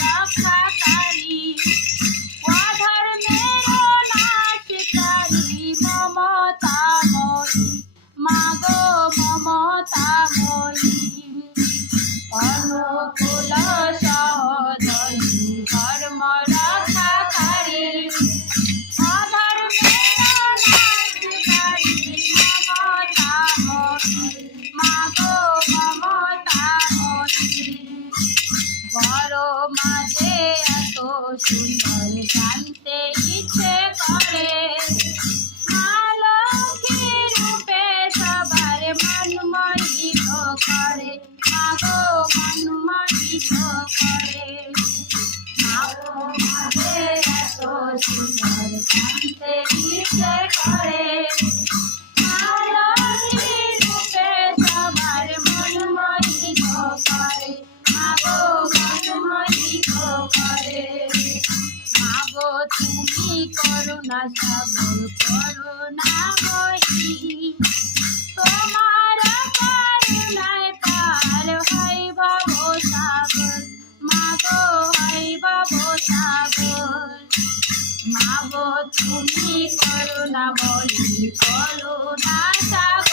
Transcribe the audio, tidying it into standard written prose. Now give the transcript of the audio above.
রক্ষাকারী অধর্মের নাশকারী মমতাময়ী মাগো মমতাময়ী অনুকূল সহদয়ী ধর্ম রক্ষাকারী অধর্মের নাশকারী মমতাময়ী মাগো মমতাময়ী বড় মাঝে এত সুন্দর জানতে ইচ্ছে করে মা লক্ষ্মী রূপে সবার মন মোহিত করে মাগো মন মোহিত করে মাগো মাঝে এত সুন্দর জানতে ইচ্ছে করে মা লক্ষ্মী রূপে সবার মন মোহিত করে মাগো মন মোহিত করে মাগো তুমি করুণা সাগর করুণাময়ী তোমার করুণায় পার হয় ভবসাগর মাগো হয় ভবসাগর মাগো তুমি করুণাময়ী করুণা সাগর